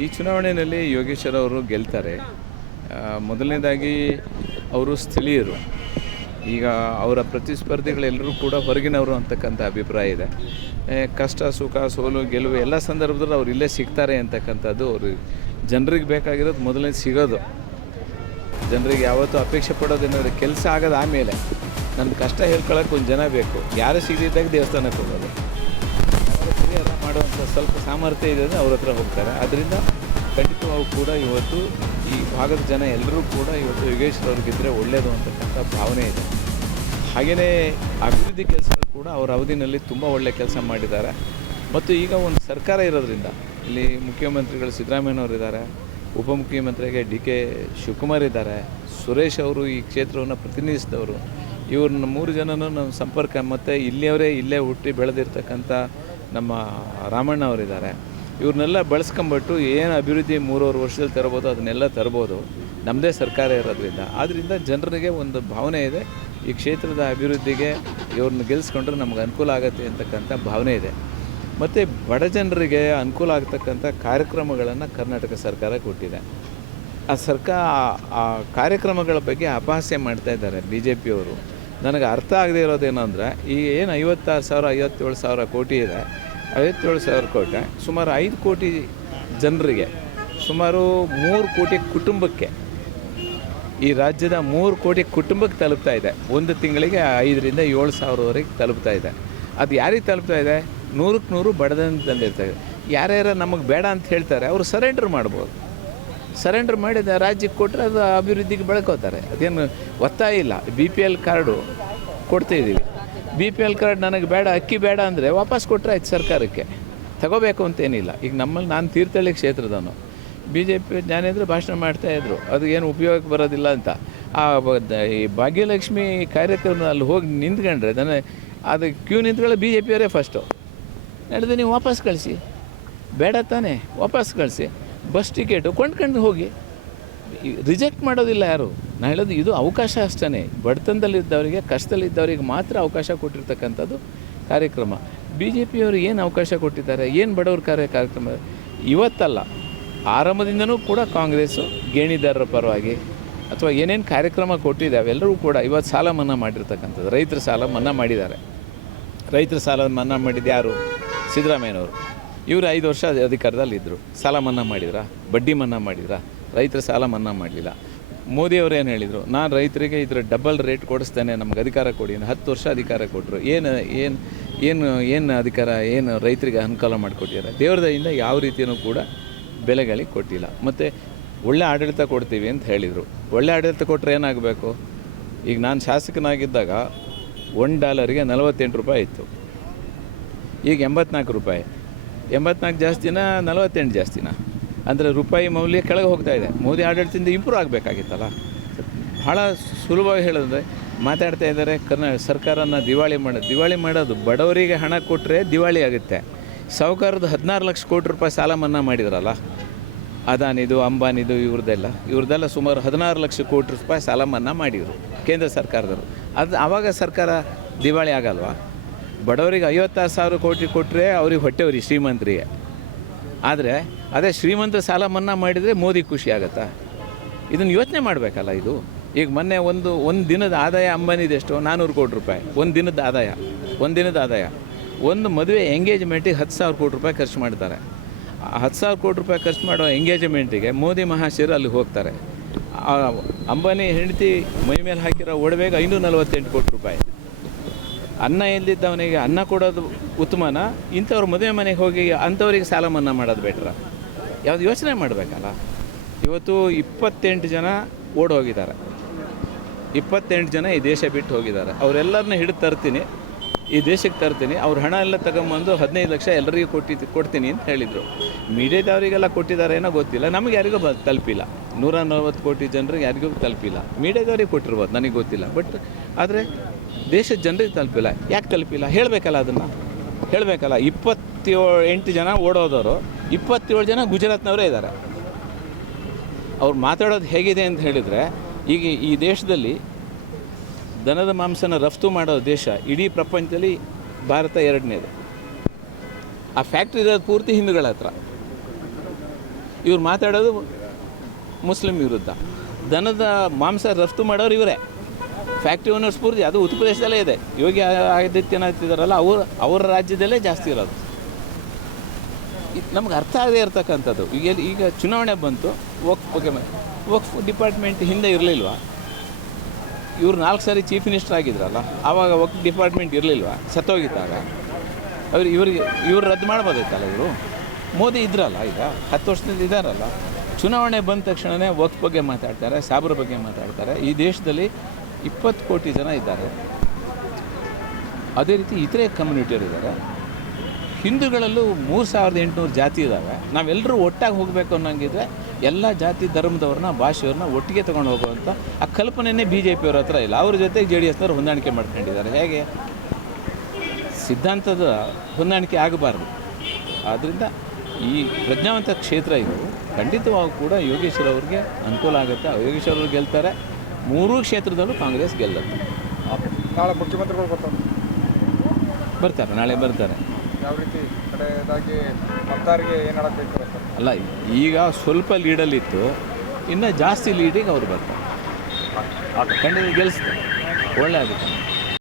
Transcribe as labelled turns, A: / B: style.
A: ಈ ಚುನಾವಣೆಯಲ್ಲಿ ಯೋಗೇಶ್ವರ ಅವರು ಗೆಲ್ತಾರೆ. ಮೊದಲನೇದಾಗಿ ಅವರು ಸ್ಥಳೀಯರು. ಈಗ ಅವರ ಪ್ರತಿಸ್ಪರ್ಧಿಗಳೆಲ್ಲರೂ ಕೂಡ ಹೊರಗಿನವರು ಅಂತಕ್ಕಂಥ ಅಭಿಪ್ರಾಯ ಇದೆ. ಕಷ್ಟ, ಸುಖ, ಸೋಲು, ಗೆಲುವು ಎಲ್ಲ ಸಂದರ್ಭದಲ್ಲಿ ಅವ್ರು ಇಲ್ಲೇ ಸಿಗ್ತಾರೆ ಅಂತಕ್ಕಂಥದ್ದು ಅವರು. ಜನರಿಗೆ ಬೇಕಾಗಿರೋದು ಮೊದಲನೇ ಸಿಗೋದು. ಜನರಿಗೆ ಯಾವತ್ತೂ ಅಪೇಕ್ಷೆ ಪಡೋದೇನಾದ್ರೆ ಕೆಲಸ ಆಗೋದು ಆಮೇಲೆ. ನನ್ನ ಕಷ್ಟ ಹೇಳ್ಕೊಳಕ್ಕೆ ಒಂದು ಜನ ಬೇಕು. ಯಾರು ಸಿಗದಿದ್ದಾಗ ದೇವಸ್ಥಾನಕ್ಕೆ ಹೋಗೋದು. ಪರಿಹಾರ ಮಾಡುವಂಥ ಸ್ವಲ್ಪ ಸಾಮರ್ಥ್ಯ ಇದೆ ಅಂದರೆ ಅವ್ರ ಹತ್ರ ಹೋಗ್ತಾರೆ. ಅದರಿಂದ ಖಂಡಿತವಾಗೂ ಕೂಡ ಇವತ್ತು ಈ ಭಾಗದ ಜನ ಎಲ್ಲರೂ ಕೂಡ ಇವತ್ತು ಯೋಗೇಶ್ವರವ್ರಿಗಿದ್ದರೆ ಒಳ್ಳೆಯದು ಅಂತಕ್ಕಂಥ ಭಾವನೆ ಇದೆ. ಹಾಗೆಯೇ ಅಭಿವೃದ್ಧಿ ಕೆಲಸಗಳು ಕೂಡ ಅವರ ಅವಧಿನಲ್ಲಿ ತುಂಬ ಒಳ್ಳೆಯ ಕೆಲಸ ಮಾಡಿದ್ದಾರೆ. ಮತ್ತು ಈಗ ಒಂದು ಸರ್ಕಾರ ಇರೋದ್ರಿಂದ ಇಲ್ಲಿ ಮುಖ್ಯಮಂತ್ರಿಗಳು ಸಿದ್ದರಾಮಯ್ಯನವರಿದ್ದಾರೆ ಉಪಮುಖ್ಯಮಂತ್ರಿಗೆ ಡಿ ಕೆ ಶಿವಕುಮಾರ್ ಇದ್ದಾರೆ, ಸುರೇಶ್ ಅವರು ಈ ಕ್ಷೇತ್ರವನ್ನು ಪ್ರತಿನಿಧಿಸಿದವರು. ಇವ್ರನ್ನ ಮೂರು ಜನನೂ ನಮ್ಮ ಸಂಪರ್ಕ, ಮತ್ತು ಇಲ್ಲಿಯವರೇ ಇಲ್ಲೇ ಹುಟ್ಟಿ ಬೆಳೆದಿರ್ತಕ್ಕಂಥ ನಮ್ಮ ರಾಮಣ್ಣ ಅವರಿದ್ದಾರೆ. ಇವ್ರನ್ನೆಲ್ಲ ಬಳಸ್ಕೊಂಬಿಟ್ಟು ಏನು ಅಭಿವೃದ್ಧಿ ಮೂರುವರೆ ವರ್ಷದಲ್ಲಿ ತರ್ಬೋದು, ಅದನ್ನೆಲ್ಲ ತರ್ಬೋದು ನಮ್ಮದೇ ಸರ್ಕಾರ ಇರೋದ್ರಿಂದ. ಆದ್ದರಿಂದ ಜನರಿಗೆ ಒಂದು ಭಾವನೆ ಇದೆ, ಈ ಕ್ಷೇತ್ರದ ಅಭಿವೃದ್ಧಿಗೆ ಇವ್ರನ್ನ ಗೆಲ್ಲಿಸ್ಕೊಂಡ್ರೆ ನಮ್ಗೆ ಅನುಕೂಲ ಆಗುತ್ತೆ ಅಂತಕ್ಕಂಥ ಭಾವನೆ ಇದೆ. ಮತ್ತು ಬಡ ಜನರಿಗೆ ಅನುಕೂಲ ಆಗ್ತಕ್ಕಂಥ ಕಾರ್ಯಕ್ರಮಗಳನ್ನು ಕರ್ನಾಟಕ ಸರ್ಕಾರ ಕೊಟ್ಟಿದೆ. ಆ ಸರ್ಕಾರ ಆ ಕಾರ್ಯಕ್ರಮಗಳ ಬಗ್ಗೆ ಅಪಹಾಸ್ಯ ಮಾಡ್ತಾ ಇದ್ದಾರೆ ಬಿ ಜೆ ಪಿಯವರು ನನಗೆ ಅರ್ಥ ಆಗದೆ ಇರೋದೇನು ಅಂದರೆ ಈ ಏನು ಐವತ್ತಾರು ಸಾವಿರ, ಐವತ್ತೇಳು ಸಾವಿರ ಕೋಟಿ ಇದೆ, ಐವತ್ತೇಳು ಸಾವಿರ ಕೋಟಿ, ಸುಮಾರು ಐದು ಕೋಟಿ ಜನರಿಗೆ, ಸುಮಾರು ಮೂರು ಕೋಟಿ ಕುಟುಂಬಕ್ಕೆ, ಈ ರಾಜ್ಯದ ಮೂರು ಕೋಟಿ ಕುಟುಂಬಕ್ಕೆ ತಲುಪ್ತಾ ಇದೆ. ಒಂದು ತಿಂಗಳಿಗೆ ಐದರಿಂದ ಏಳು ಸಾವಿರವರೆಗೆ ತಲುಪ್ತಾ ಇದೆ. ಅದು ಯಾರಿಗೆ ತಲುಪ್ತಾ ಇದೆ? ನೂರಕ್ಕೆ ನೂರು ಬಡದನ ತಂದಿರ್ತಾ ಇದೆ. ಯಾರ್ಯಾರು ನಮಗೆ ಬೇಡ ಅಂತ ಹೇಳ್ತಾರೆ, ಅವರು ಸರೆಂಡರ್ ಮಾಡ್ಬೋದು. ಸರೆಂಡರ್ ಮಾಡಿದ ರಾಜ್ಯಕ್ಕೆ ಕೊಟ್ಟರೆ ಅದು ಅಭಿವೃದ್ಧಿಗೆ ಬೆಳ್ಕೋತಾರೆ. ಅದೇನು ಒತ್ತಾಯ ಇಲ್ಲ. ಬಿ ಪಿ ಎಲ್ ಕಾರ್ಡು ಕೊಡ್ತಾಯಿದ್ದೀವಿ ಬಿ ಪಿ ಎಲ್ ಕಾರ್ಡ್ ನನಗೆ ಬೇಡ, ಅಕ್ಕಿ ಬೇಡ ಅಂದರೆ ವಾಪಸ್ ಕೊಟ್ಟರೆ ಆಯ್ತು ಸರ್ಕಾರಕ್ಕೆ. ತಗೋಬೇಕು ಅಂತೇನಿಲ್ಲ ಈಗ ನಮ್ಮಲ್ಲಿ ನಾನು ತೀರ್ಥಹಳ್ಳಿ ಕ್ಷೇತ್ರದವನು. ಬಿ ಜೆ ಪಿ ಜ್ಞಾನೇಂದ್ರ ಭಾಷಣ ಮಾಡ್ತಾಯಿದ್ರು ಅದು ಏನು ಉಪಯೋಗಕ್ಕೆ ಬರೋದಿಲ್ಲ ಅಂತ. ಆ ಈ ಭಾಗ್ಯಲಕ್ಷ್ಮಿ ಕಾರ್ಯಕ್ರಮ ಅಲ್ಲಿ ಹೋಗಿ ನಿಂತ್ಕೊಂಡ್ರೆ ನನ್ನ ಅದು ಕ್ಯೂ ನಿಂತ್ಕೊಳ್ಳೋ ಬಿ ಜೆ ಪಿಯವರೇ ಫಸ್ಟು ನಡೆದು ನೀವು ವಾಪಸ್ ಕಳಿಸಿ. ಬೇಡ ತಾನೇ, ವಾಪಸ್ ಕಳಿಸಿ. ಬಸ್ ಟಿಕೆಟು ಕೊಂಡ್ಕೊಂಡು ಹೋಗಿ. ರಿಜೆಕ್ಟ್ ಮಾಡೋದಿಲ್ಲ ಯಾರು? ನಾನು ಹೇಳೋದು ಇದು ಅವಕಾಶ ಅಷ್ಟೇ ಬಡತನದಲ್ಲಿದ್ದವರಿಗೆ, ಕಷ್ಟದಲ್ಲಿದ್ದವರಿಗೆ ಮಾತ್ರ ಅವಕಾಶ ಕೊಟ್ಟಿರ್ತಕ್ಕಂಥದ್ದು ಕಾರ್ಯಕ್ರಮ. ಬಿ ಜೆ ಪಿಯವರು ಏನು ಅವಕಾಶ ಕೊಟ್ಟಿದ್ದಾರೆ? ಏನು ಬಡವ್ರ ಕಾರ್ಯ ಕಾರ್ಯಕ್ರಮ? ಇವತ್ತಲ್ಲ. ಆರಂಭದಿಂದನೂ ಕೂಡ ಕಾಂಗ್ರೆಸ್ಸು ಗೇಣಿದಾರರ ಪರವಾಗಿ ಅಥವಾ ಏನೇನು ಕಾರ್ಯಕ್ರಮ ಕೊಟ್ಟಿದ್ದಾವೆ ಎಲ್ಲರೂ ಕೂಡ ಇವತ್ತು ಸಾಲ ಮನ್ನಾ ಮಾಡಿರ್ತಕ್ಕಂಥದ್ದು. ರೈತರ ಸಾಲ ಮನ್ನಾ ಮಾಡಿದ್ದಾರೆ. ರೈತರ ಸಾಲ ಮನ್ನಾ ಮಾಡಿದ್ದು ಯಾರು? ಸಿದ್ದರಾಮಯ್ಯನವರು. ಇವರು ಐದು ವರ್ಷ ಅಧಿಕಾರದಲ್ಲಿದ್ದರು ಸಾಲ ಮನ್ನಾ ಮಾಡಿದ್ರಾ? ಬಡ್ಡಿ ಮನ್ನಾ ಮಾಡಿದ್ರಾ? ರೈತರ ಸಾಲ ಮನ್ನಾ ಮಾಡಲಿಲ್ಲ. ಮೋದಿಯವರು ಏನು ಹೇಳಿದರು? ನಾನು ರೈತರಿಗೆ ಇದರ ಡಬಲ್ ರೇಟ್ ಕೊಡಿಸ್ತೇನೆ, ನಮ್ಗೆ ಅಧಿಕಾರ ಕೊಡಿ ಹತ್ತು ವರ್ಷ ಅಧಿಕಾರ ಕೊಟ್ಟರು ಏನು ಏನು ಏನು ಏನು ಅಧಿಕಾರ, ಏನು ರೈತರಿಗೆ ಅನುಕೂಲ ಮಾಡಿಕೊಟ್ಟಿದ್ದಾರೆ ದೇವ್ರ ದಯಿಂದ ಯಾವ ರೀತಿಯೂ ಕೂಡ ಬೆಲೆಗಳಿಗೆ ಕೊಟ್ಟಿಲ್ಲ. ಮತ್ತು ಒಳ್ಳೆ ಆಡಳಿತ ಕೊಡ್ತೀವಿ ಅಂತ ಹೇಳಿದರು. ಒಳ್ಳೆ ಆಡಳಿತ ಕೊಟ್ಟರೆ ಏನಾಗಬೇಕು? ಈಗ ನಾನು ಶಾಸಕನಾಗಿದ್ದಾಗ ಒನ್ ಡಾಲರಿಗೆ ನಲವತ್ತೆಂಟು ರೂಪಾಯಿ ಇತ್ತು. ಈಗ ಎಂಬತ್ನಾಲ್ಕು ರೂಪಾಯಿ. ಎಂಬತ್ನಾಲ್ಕು ಜಾಸ್ತಿನ ನಲವತ್ತೆಂಟು ಜಾಸ್ತಿನ ಅಂದರೆ ರೂಪಾಯಿ ಮೌಲ್ಯ ಕೆಳಗೆ ಹೋಗ್ತಾ ಇದೆ. ಮೋದಿ ಆಡಳಿತದಿಂದ ಇಂಪ್ರೂವ್ ಆಗಬೇಕಾಗಿತ್ತಲ್ಲ? ಭಾಳ ಸುಲಭವಾಗಿ ಹೇಳಿದ್ರೆ ಮಾತಾಡ್ತಾ ಇದ್ದಾರೆ ಕರ್ನಾ ಸರ್ಕಾರನ ದಿವಾಳಿ ಮಾಡೋದು ದಿವಾಳಿ ಮಾಡೋದು ಬಡವರಿಗೆ ಹಣ ಕೊಟ್ಟರೆ ದಿವಾಳಿ ಆಗುತ್ತೆ. ಸಾಹುಕಾರದ ಹದಿನಾರು ಲಕ್ಷ ಕೋಟಿ ರೂಪಾಯಿ ಸಾಲ ಮನ್ನಾ ಮಾಡಿದ್ರಲ್ಲ? ಅದಾನಿದು, ಅಂಬಾನಿದು, ಇವ್ರದ್ದೆಲ್ಲ. ಇವ್ರದ್ದೆಲ್ಲ ಸುಮಾರು ಹದಿನಾರು ಲಕ್ಷ ಕೋಟಿ ರೂಪಾಯಿ ಸಾಲ ಮನ್ನಾ ಮಾಡಿದರು ಕೇಂದ್ರ ಸರ್ಕಾರದವರು. ಅದು ಆವಾಗ ಸರ್ಕಾರ ದಿವಾಳಿ ಆಗಲ್ವಾ? ಬಡವರಿಗೆ ಐವತ್ತಾರು ಸಾವಿರ ಕೋಟಿ ಕೊಟ್ಟರೆ ಅವ್ರಿಗೆ ಹೊಟ್ಟೆವ್ರಿ ಶ್ರೀಮಂತರಿಗೆ. ಆದರೆ ಅದೇ ಶ್ರೀಮಂತ ಸಾಲ ಮನ್ನಾ ಮಾಡಿದರೆ ಮೋದಿ ಖುಷಿ ಆಗುತ್ತಾ? ಇದನ್ನು ಯೋಚನೆ ಮಾಡಬೇಕಲ್ಲ ಇದು? ಈಗ ಮೊನ್ನೆ ಒಂದು ಒಂದು ದಿನದ ಆದಾಯ ಅಂಬಾನಿದೆ ಎಷ್ಟು? ನಾನ್ನೂರು ಕೋಟಿ ರೂಪಾಯಿ. ಒಂದು ದಿನದ ಆದಾಯ. ಒಂದು ದಿನದ ಆದಾಯ. ಒಂದು ಮದುವೆ ಎಂಗೇಜ್ಮೆಂಟಿಗೆ ಹತ್ತು ಸಾವಿರ ಕೋಟಿ ರೂಪಾಯಿ ಖರ್ಚು ಮಾಡ್ತಾರೆ. ಹತ್ತು ಸಾವಿರ ಕೋಟಿ ರೂಪಾಯಿ ಖರ್ಚು ಮಾಡೋ ಎಂಗೇಜ್ಮೆಂಟಿಗೆ ಮೋದಿ ಮಹಾಶಯರು ಅಲ್ಲಿ ಹೋಗ್ತಾರೆ. ಅಂಬಾನಿ ಹೆಂಡತಿ ಮೈ ಮೇಲೆ ಹಾಕಿರೋ ಒಡವೆಗೆ ಐನೂರ ನಲವತ್ತೆಂಟು ಕೋಟಿ ರೂಪಾಯಿ. ಅನ್ನ ಎಲ್ಲಿದ್ದವನಿಗೆ ಅನ್ನ ಕೊಡೋದು ಉತ್ತಮನ? ಇಂಥವ್ರ ಮದುವೆ ಮನೆಗೆ ಹೋಗಿ ಅಂಥವ್ರಿಗೆ ಸಾಲ ಮನ್ನಾ ಮಾಡೋದು ಬೇಟ್ರ ಯಾವುದು ಯೋಚನೆ ಮಾಡಬೇಕಲ್ಲ? ಇವತ್ತು ಇಪ್ಪತ್ತೆಂಟು ಜನ ಓಡೋಗಿದ್ದಾರೆ. ಇಪ್ಪತ್ತೆಂಟು ಜನ ಈ ದೇಶ ಬಿಟ್ಟು ಹೋಗಿದ್ದಾರೆ. ಅವರೆಲ್ಲರನ್ನ ಹಿಡಿದು ತರ್ತೀನಿ. ಈ ದೇಶಕ್ಕೆ ತರ್ತೀನಿ, ಅವ್ರ ಹಣ ಎಲ್ಲ ತಗೊಂಬಂದು ಹದಿನೈದು ಲಕ್ಷ ಎಲ್ಲರಿಗೂ ಕೊಟ್ಟಿ, ಕೊಡ್ತೀನಿ ಅಂತ ಹೇಳಿದರು. ಮೀಡಿಯಾದವರಿಗೆಲ್ಲ ಕೊಟ್ಟಿದ್ದಾರೆ ಏನೋ ಗೊತ್ತಿಲ್ಲ, ನಮಗೆ ಯಾರಿಗೂ ಬ ತಲುಪಿಲ್ಲ. ನೂರ ನಲ್ವತ್ತು ಕೋಟಿ ಜನರಿಗೆ ಯಾರಿಗೂ ತಲುಪಿಲ್ಲ. ಮೀಡಿಯಾದವ್ರಿಗೆ ಕೊಟ್ಟಿರ್ಬೋದು, ನನಗೆ ಗೊತ್ತಿಲ್ಲ. ಬಟ್ ಆದರೆ ದೇಶದ ಜನರಿಗೆ ತಲುಪಿಲ್ಲ. ಯಾಕೆ ತಲುಪಿಲ್ಲ? ಹೇಳಬೇಕಲ್ಲ ಅದನ್ನು. ಹೇಳಬೇಕಲ್ಲ. ಇಪ್ಪತ್ತೇಳು, ಎಂಟು ಜನ ಓಡೋದವರು, ಇಪ್ಪತ್ತೇಳು ಜನ ಗುಜರಾತ್ನವರೇ ಇದ್ದಾರೆ. ಅವ್ರು ಮಾತಾಡೋದು ಹೇಗಿದೆ ಅಂತ ಹೇಳಿದರೆ, ಈಗ ಈ ದೇಶದಲ್ಲಿ ದನದ ಮಾಂಸನ ರಫ್ತು ಮಾಡೋ ದೇಶ ಇಡೀ ಪ್ರಪಂಚದಲ್ಲಿ ಭಾರತ ಎರಡನೇದು. ಆ ಫ್ಯಾಕ್ಟ್ರಿ ಇರೋದು ಪೂರ್ತಿ ಹಿಂದೂಗಳ ಹತ್ರ. ಇವ್ರು ಮಾತಾಡೋದು ಮುಸ್ಲಿಂ ವಿರುದ್ಧ. ದನದ ಮಾಂಸ ರಫ್ತು ಮಾಡೋರು ಇವರೇ. ಫ್ಯಾಕ್ಟ್ರಿ ಓನರ್ಸ್ ಪೂರ್ತಿ, ಅದು ಉತ್ತರ ಪ್ರದೇಶದಲ್ಲೇ ಇದೆ. ಯೋಗಿ ಆದಿತ್ಯನಾಥ್ ಇದ್ದಾರಲ್ಲ, ಅವ್ರ ಅವರ ರಾಜ್ಯದಲ್ಲೇ ಜಾಸ್ತಿ ಇರೋದು. ನಮ್ಗೆ ಅರ್ಥ ಆಗದೆ ಇರ್ತಕ್ಕಂಥದ್ದು. ಈಗ ಈಗ ಚುನಾವಣೆ ಬಂತು ವಕ್ಫ್ ಓಕೆ ವಕ್ಫ್ ಡಿಪಾರ್ಟ್ಮೆಂಟ್ ಹಿಂದೆ ಇರಲಿಲ್ವಾ? ಇವ್ರು ನಾಲ್ಕು ಸಾರಿ ಚೀಫ್ ಮಿನಿಸ್ಟರ್ ಆಗಿದ್ರಲ್ಲ, ಆವಾಗ ವಕ್ ಡಿಪಾರ್ಟ್ಮೆಂಟ್ ಇರಲಿಲ್ವ? ಸತ್ತೋಗಿದ್ದಾಗ. ಅವ್ರು ಇವರಿಗೆ, ಇವ್ರು ರದ್ದು ಮಾಡ್ಬೋದಾಯ್ತಲ್ಲ ಇವರು? ಮೋದಿ ಇದ್ರಲ್ಲ ಈಗ, ಹತ್ತು ವರ್ಷದಿಂದ ಇದ್ದಾರಲ್ಲ ಚುನಾವಣೆ ಬಂದ ತಕ್ಷಣವೇ ವಕ್ ಬಗ್ಗೆ ಮಾತಾಡ್ತಾರೆ, ಸಾಬ್ರ ಬಗ್ಗೆ ಮಾತಾಡ್ತಾರೆ. ಈ ದೇಶದಲ್ಲಿ ಇಪ್ಪತ್ತು ಕೋಟಿ ಜನ ಇದ್ದಾರೆ. ಅದೇ ರೀತಿ ಇತರೆ ಕಮ್ಯುನಿಟಿಯವರು ಇದ್ದಾರೆ ಹಿಂದೂಗಳಲ್ಲೂ ಮೂರು ಸಾವಿರದ ಎಂಟುನೂರು ಜಾತಿ ಇದ್ದಾವೆ ನಾವೆಲ್ಲರೂ ಒಟ್ಟಾಗಿ ಹೋಗಬೇಕು ಅನ್ನೋಂಗಿದ್ರೆ ಎಲ್ಲ ಜಾತಿ ಧರ್ಮದವ್ರನ್ನ ಭಾಷೆಯವ್ರನ್ನ ಒಟ್ಟಿಗೆ ತೊಗೊಂಡು ಹೋಗುವಂಥ ಆ ಕಲ್ಪನೆಯೇ ಬಿ ಜೆ ಪಿಯವ್ರ ಹತ್ರ ಇಲ್ಲ. ಅವ್ರ ಜೊತೆ ಜೆ ಡಿ ಎಸ್ನವ್ರು ಹೊಂದಾಣಿಕೆ ಮಾಡ್ಕೊಂಡಿದ್ದಾರೆ. ಹೇಗೆ? ಸಿದ್ಧಾಂತದ ಹೊಂದಾಣಿಕೆ ಆಗಬಾರ್ದು. ಆದ್ದರಿಂದ ಈ ಪ್ರಜ್ಞಾವಂತ ಕ್ಷೇತ್ರ ಇದು. ಖಂಡಿತವಾಗೂ ಕೂಡ ಯೋಗೇಶ್ವರ ಅವ್ರಿಗೆ ಅನುಕೂಲ ಆಗುತ್ತೆ. ಯೋಗೇಶ್ವರ ಅವ್ರು ಗೆಲ್ತಾರೆ. ಮೂರೂ ಕ್ಷೇತ್ರದಲ್ಲೂ ಕಾಂಗ್ರೆಸ್ ಗೆಲ್ಲುತ್ತೆ.
B: ನಾಳೆ ಮುಖ್ಯಮಂತ್ರಿಗಳು ಬರ್ತಾರೆ.
A: ಬರ್ತಾರೆ. ನಾಳೆ ಬರ್ತಾರೆ.
B: ಯಾವ ರೀತಿ ಕಡೆದಾಗಿ ಮತದಾರರಿಗೆ ಏನು
A: ಅಲ್ಲ ಈಗ ಸ್ವಲ್ಪ ಲೀಡಲ್ಲಿತ್ತು ಇನ್ನೂ ಜಾಸ್ತಿ ಲೀಡಿಗೆ ಅವ್ರು ಬರ್ತಾರೆ. ಖಂಡಿತ ಗೆಲ್ಲಿಸ್ತಾರೆ ಒಳ್ಳೆ ಆಗುತ್ತೆ